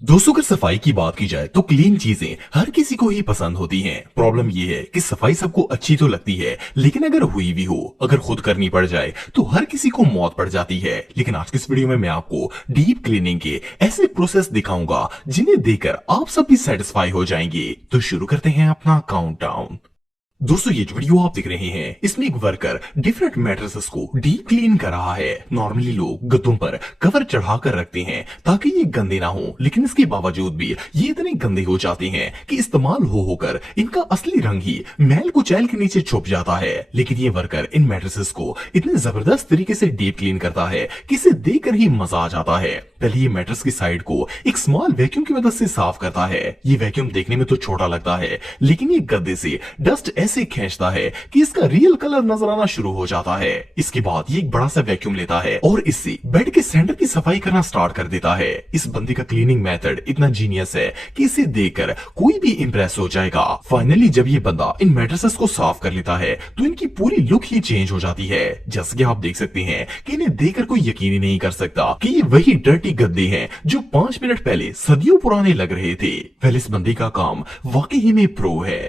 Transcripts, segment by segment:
दोस्तों अगर सफाई की बात की जाए तो क्लीन चीजें हर किसी को ही पसंद होती हैं। प्रॉब्लम ये है कि सफाई सबको अच्छी तो लगती है, लेकिन अगर हुई भी हो, अगर खुद करनी पड़ जाए तो हर किसी को मौत पड़ जाती है। लेकिन आज की इस वीडियो में मैं आपको डीप क्लीनिंग के ऐसे प्रोसेस दिखाऊंगा जिन्हें देखकर आप सब भी सेटिस्फाई हो जाएंगे। तो शुरू करते हैं अपना काउंटडाउन। दोस्तों ये जो वीडियो आप देख रहे हैं इसमें एक वर्कर डिफरेंट मैट्रेसेस को डीप क्लीन कर रहा है। नॉर्मली लोग गद्दों पर कवर चढ़ाकर रखते हैं ताकि ये गंदे ना हो, लेकिन इसके बावजूद भी ये इतने गंदे हो जाते हैं कि इस्तेमाल हो होकर इनका असली रंग ही मैल कुचैल के नीचे छुप जाता है। लेकिन ये वर्कर इन मैट्रेसेस को इतने जबरदस्त तरीके से डीप क्लीन करता है कि इसे देखकर ही मजा आ जाता है। पहले ये मैट्रेस की साइड को एक स्मॉल वैक्यूम की मदद से साफ करता है। ये वैक्यूम देखने में तो छोटा लगता है, लेकिन ये गद्दे से डस्ट ऐसे खींचता है कि इसका रियल कलर नजर आना शुरू हो जाता है। इसके बाद ये एक बड़ा सा वैक्यूम लेता है और इससे बेड के सेंटर की सफाई करना स्टार्ट कर देता है। इस बंदे का क्लीनिंग मेथड इतना जीनियस है कि इसे देखकर कोई भी इंप्रेस हो जाएगा। फाइनली जब ये बंदा इन मैट्रेसेस को साफ कर लेता है तो इनकी पूरी लुक ही चेंज हो जाती है। जैसे कि आप देख सकते हैं कि इन्हें देखकर कोई यकीन ही नहीं कर सकता कि ये वही डर्टी गद्दे हैं जो 5 मिनट पहले सदियों पुराने लग रहे थे। पहले इस बंदे का काम वाकई ही में प्रो है।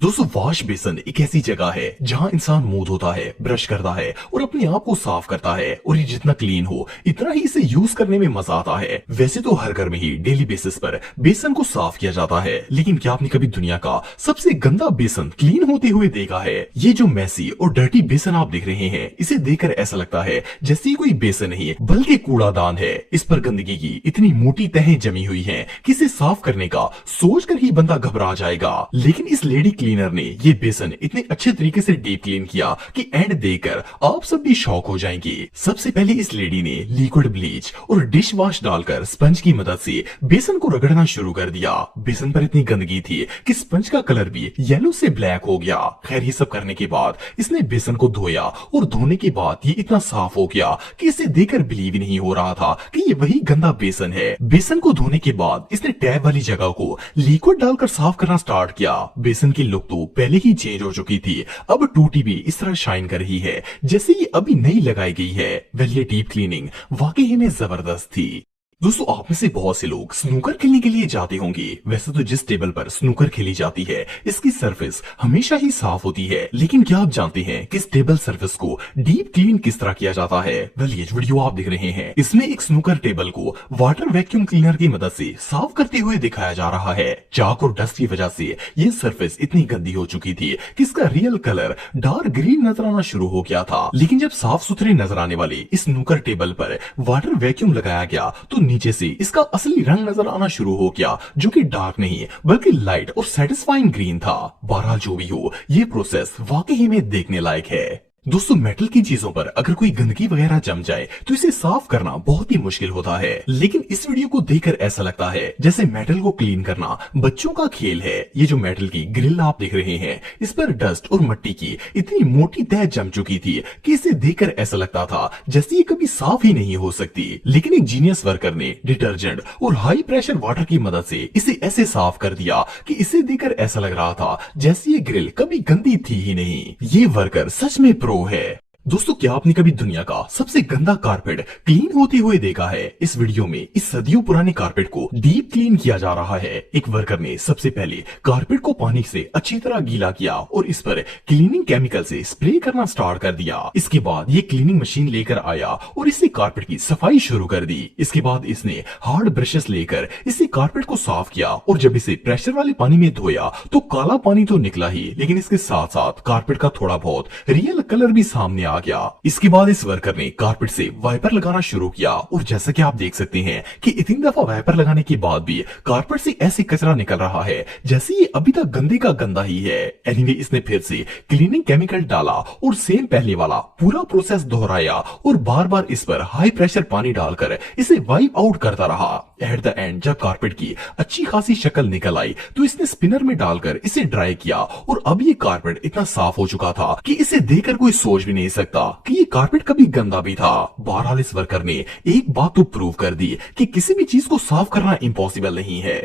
दोस्तों वॉश बेसिन एक ऐसी जगह है जहां इंसान मुंह धोता है, ब्रश करता है और अपने आप को साफ करता है, और ये जितना क्लीन हो इतना ही इसे यूज करने में मजा आता है। वैसे तो हर घर में ही डेली बेसिस पर बेसन को साफ किया जाता है, लेकिन क्या आपने कभी दुनिया का सबसे गंदा बेसन क्लीन होते हुए देखा है? ये जो मैसी और डर्टी बेसन आप देख रहे हैं इसे देखकर ऐसा लगता है जैसे कोई बेसन नहीं बल्कि कूड़ादान है। इस पर गंदगी की इतनी मोटी तहें जमी हुई है कि इसे साफ करने का सोचकर ही बंदा घबरा जाएगा। लेकिन इस लेडी क्लीनर ने ये बेसन इतने अच्छे तरीके से डीप क्लीन किया कि एंड देखकर आप सब भी शॉक हो जाएंगे। सबसे पहले इस लेडी ने लिक्विड ब्लीच और डिश वॉश डालकर स्पंज की मदद से बेसन को रगड़ना शुरू कर दिया। बेसन पर इतनी गंदगी थी कि स्पंज का कलर भी येलो से ब्लैक हो गया। खैर ये सब करने के बाद इसने बेसन को धोया और धोने के बाद ये इतना साफ हो गया कि इसे देखकर बिलीव ही नहीं हो रहा था कि ये वही गंदा बेसन है। बेसन को धोने के बाद इसने टैब वाली जगह को लिक्विड डालकर साफ करना स्टार्ट किया। बेसन की लुक तो पहले ही चेंज हो चुकी थी, अब टूटी भी इस तरह शाइन कर रही है जैसे ये अभी नई लगाई गई है। वेल ये डीप क्लीनिंग वाकई में जबरदस्त थी। दोस्तों आप में से बहुत से लोग स्नूकर खेलने के लिए जाते होंगे। वैसे तो जिस टेबल पर स्नूकर खेली जाती है इसकी सरफेस हमेशा ही साफ होती है, लेकिन क्या आप जानते हैं कि इस टेबल सरफेस को डीप क्लीन किस तरह किया जाता है? वेल ये वीडियो आप देख रहे हैं इसमें एक स्नूकर टेबल को वाटर वैक्यूम क्लीनर की मदद से साफ करते हुए दिखाया जा रहा है। चाक और डस्ट की वजह से ये सरफेस इतनी गंदी हो चुकी थी कि इसका रियल कलर डार्क ग्रीन नजर आना शुरू हो गया था। लेकिन जब साफ सुथरे नजर आने वाले इस स्नूकर टेबल पर वाटर वैक्यूम लगाया गया तो नीचे से इसका असली रंग नजर आना शुरू हो गया, जो कि डार्क नहीं बल्कि लाइट और सेटिस्फाइंग ग्रीन था। बहरहाल जो भी हो ये प्रोसेस वाकई में देखने लायक है। दोस्तों मेटल की चीजों पर अगर कोई गंदगी वगैरह जम जाए तो इसे साफ करना बहुत ही मुश्किल होता है, लेकिन इस वीडियो को देखकर ऐसा लगता है जैसे मेटल को क्लीन करना बच्चों का खेल है। ये जो मेटल की ग्रिल आप देख रहे हैं इस पर डस्ट और मिट्टी की इतनी मोटी तह जम चुकी थी कि इसे देखकर ऐसा लगता था जैसे ये कभी साफ ही नहीं हो सकती। लेकिन एक जीनियस वर्कर ने डिटर्जेंट और हाई प्रेशर वाटर की मदद से इसे ऐसे साफ कर दिया कि इसे देखकर ऐसा लग रहा था जैसे ये ग्रिल कभी गंदी थी ही नहीं। ये वर्कर सच में प्रो है। दोस्तों क्या आपने कभी दुनिया का सबसे गंदा कारपेट क्लीन होते हुए देखा है? इस वीडियो में इस सदियों पुराने कारपेट को डीप क्लीन किया जा रहा है। एक वर्कर ने सबसे पहले कारपेट को पानी से अच्छी तरह गीला किया और इस पर क्लीनिंग केमिकल से स्प्रे करना स्टार्ट कर दिया। इसके बाद ये क्लीनिंग मशीन लेकर आया और इससे कारपेट की सफाई शुरू कर दी। इसके बाद इसने हार्ड ब्रशेस लेकर इसे कारपेट को साफ किया और जब इसे प्रेशर वाले पानी में धोया तो काला पानी तो निकला ही, लेकिन इसके साथ साथ कारपेट का थोड़ा बहुत रियल कलर भी सामने आ गया। इसके बाद इस वर्कर ने कारपेट से वाइपर लगाना शुरू किया और जैसा कि आप देख सकते हैं कि इतनी दफा वाइपर लगाने के बाद भी कारपेट से ऐसे कचरा निकल रहा है जैसे ये अभी तक गंदे का गंदा ही है। एनीवे इसने फिर से क्लीनिंग केमिकल डाला और सेम पहले वाला पूरा प्रोसेस दोहराया और बार बार इस पर हाई प्रेशर पानी डालकर इसे वाइप आउट करता रहा। एट द एंड जब कारपेट की अच्छी खासी शक्ल निकल आई तो इसने स्पिनर में डालकर इसे ड्राई किया और अब ये कारपेट इतना साफ हो चुका था कि इसे देखकर कोई सोच भी नहीं सकता कि ये कारपेट कभी गंदा भी था। बहरहाल इस वर्कर ने एक बात तो प्रूव कर दी कि किसी भी चीज को साफ करना इम्पॉसिबल नहीं है।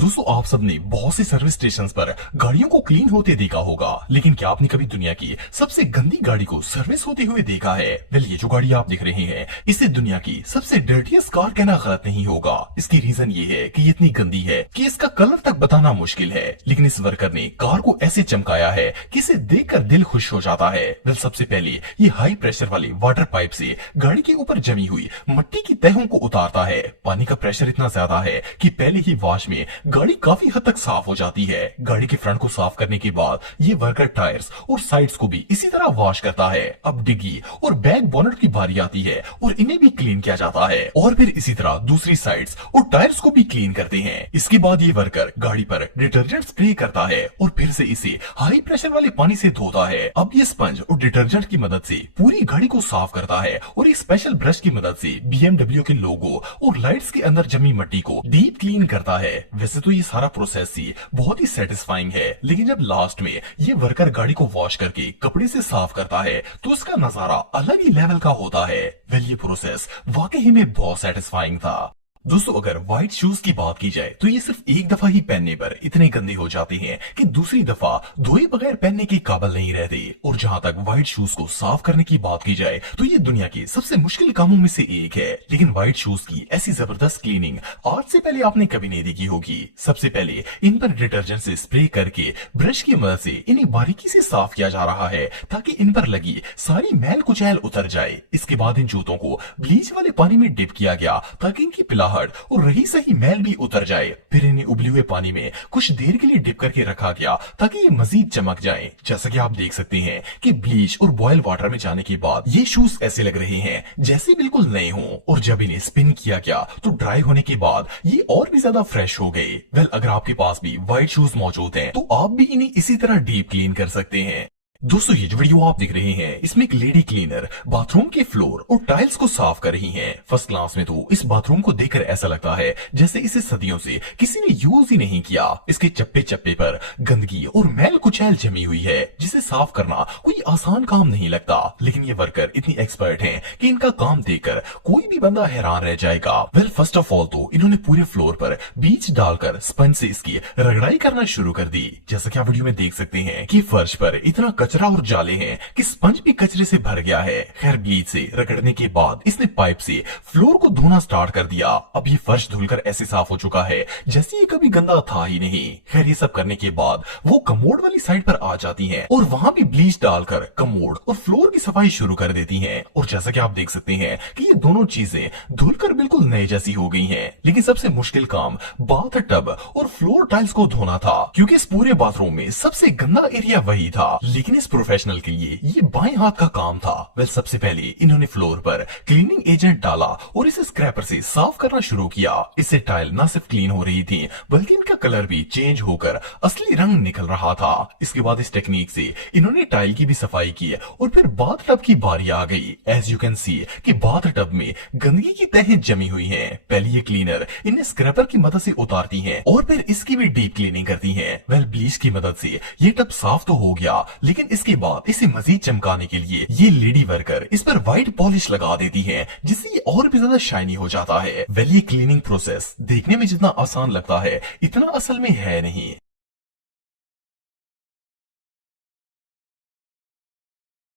दोस्तों आप सबने बहुत से सर्विस स्टेशन पर गाड़ियों को क्लीन होते देखा होगा, लेकिन क्या आपने कभी दुनिया की सबसे गंदी गाड़ी को सर्विस होते हुए देखा है? वेल, ये जो गाड़ी आप देख रहे हैं इसे दुनिया की सबसे डर्टीएस्ट कार कहना गलत नहीं होगा। इसकी रीजन ये है कि ये इतनी गंदी है कि इसका कलर तक बताना मुश्किल है, लेकिन इस वर्कर ने कार को ऐसे चमकाया है कि इसे देखकर दिल खुश हो जाता है। वेल, सबसे पहले ये हाई प्रेशर वाले वाटर पाइप से गाड़ी के ऊपर जमी हुई मट्टी की तहों को उतारता है। पानी का प्रेशर इतना ज्यादा है कि पहले ही वॉश में गाड़ी काफी हद तक साफ हो जाती है। गाड़ी के फ्रंट को साफ करने के बाद ये वर्कर टायर्स और साइड्स को भी इसी तरह वॉश करता है। अब डिग्गी और बैक बोनट की बारी आती है और इन्हें भी क्लीन किया जाता है और फिर इसी तरह दूसरी साइड्स और टायर्स को भी क्लीन करते हैं। इसके बाद ये वर्कर गाड़ी पर डिटर्जेंट स्प्रे करता है और फिर से इसे हाई प्रेशर वाले पानी से धोता है। अब ये स्पंज और डिटर्जेंट की मदद से पूरी गाड़ी को साफ करता है और एक स्पेशल ब्रश की मदद से BMW के लोगो और लाइट्स के अंदर जमी मट्टी को डीप क्लीन करता है। वैसे तो ये सारा प्रोसेस ही बहुत ही सेटिस्फाइंग है, लेकिन जब लास्ट में ये वर्कर गाड़ी को वॉश करके कपड़े से साफ करता है तो उसका नजारा अलग ही लेवल का होता है। वेल, ये प्रोसेस वाकई में बहुत सेटिस्फाइंग था। दोस्तों अगर व्हाइट शूज की बात की जाए तो ये सिर्फ एक दफा ही पहनने पर इतने गंदे हो जाते हैं कि दूसरी दफा धोए बगैर पहनने के काबिल नहीं रहते। और जहां तक व्हाइट शूज को साफ करने की बात की जाए तो ये दुनिया के सबसे मुश्किल कामों में से एक है, लेकिन व्हाइट शूज की ऐसी जबरदस्त क्लीनिंग आज से पहले आपने कभी नहीं देखी होगी। सबसे पहले इन पर डिटर्जेंट से स्प्रे करके ब्रश की मदद से इन्हें बारीकी से साफ किया जा रहा है ताकि इन पर लगी सारी मैल कुचैल उतर जाए। इसके बाद इन जूतों को ब्लीच वाले पानी में डिप किया गया ताकि इनकी और रही सही मैल भी उतर जाए। फिर इन्हें उबले हुए पानी में कुछ देर के लिए डिप करके रखा गया ताकि ये मजीद चमक जाए। जैसा कि आप देख सकते हैं कि ब्लीच और बॉयल वाटर में जाने के बाद ये शूज ऐसे लग रहे हैं जैसे बिल्कुल नए हों, और जब इन्हें स्पिन किया गया तो ड्राई होने के बाद ये और भी ज्यादा फ्रेश हो गए। वेल, अगर आपके पास भी व्हाइट शूज मौजूद हैं तो आप भी इन्हें इसी तरह डीप क्लीन कर सकते हैं। दोस्तों ये जो वीडियो आप देख रहे हैं इसमें एक लेडी क्लीनर बाथरूम के फ्लोर और टाइल्स को साफ कर रही हैं। फर्स्ट क्लास में तो इस बाथरूम को देखकर ऐसा लगता है जैसे इसे सदियों से किसी ने यूज ही नहीं किया। इसके चप्पे चप्पे पर गंदगी और मैल कुचैल जमी हुई है जिसे साफ करना कोई आसान काम नहीं लगता, लेकिन ये वर्कर इतनी एक्सपर्ट हैं कि इनका काम देखकर कोई भी बंदा हैरान रह जाएगा। वेल, फर्स्ट ऑफ ऑल तो इन्होंने पूरे फ्लोर पर बीच डालकर स्पंज से इसकी रगड़ाई करना शुरू कर दी। जैसा कि आप वीडियो में देख सकते हैं कि फर्श पर इतना कचरा और जाले हैं कि स्पंज भी कचरे से भर गया है। खैर, ब्लीच से रगड़ने के बाद इसने पाइप से फ्लोर को धोना स्टार्ट कर दिया। अब ये फर्श धुलकर ऐसे साफ हो चुका है जैसे ये कभी गंदा था ही नहीं। खैर, ये सब करने के बाद वो कमोड वाली साइड पर आ जाती हैं और वहां भी ब्लीच डालकर कमोड और फ्लोर की सफाई शुरू कर देती हैं। और जैसा कि आप देख सकते हैं कि ये दोनों चीजें धुलकर बिल्कुल नए जैसी हो गई हैं। लेकिन सबसे मुश्किल काम बाथ टब और फ्लोर टाइल्स को धोना था, क्योंकि इस पूरे बाथरूम में सबसे गंदा एरिया वही था। लेकिन इस प्रोफेशनल के लिए ये बाएं हाथ का काम था। वेल, सबसे पहले इन्होंने फ्लोर पर क्लीनिंग एजेंट डाला और इसे स्क्रैपर से साफ करना शुरू किया। इससे टाइल न सिर्फ क्लीन हो रही थी बल्कि इनका कलर भी चेंज होकर असली रंग निकल रहा था। इसके बाद इस टेक्निक से इन्होंने टाइल की भी सफाई की और फिर बाथ टब की बारी आ गई। एज यू कैन सी कि बाथ टब में गंदगी की तहें जमी हुई हैं। पहले ये क्लीनर इन्हें स्क्रैपर की मदद से उतारती हैं और फिर इसकी भी डीप क्लीनिंग करती हैं। वेल, ब्लीच की मदद से ये टब साफ तो हो गया, लेकिन इसके बाद इसे मजीद चमकाने के लिए ये लेडी वर्कर इस पर व्हाइट पॉलिश लगा देती है जिससे ये और भी ज्यादा शाइनी हो जाता है। वेल, ये क्लीनिंग प्रोसेस देखने में जितना आसान लगता है इतना असल में है नहीं।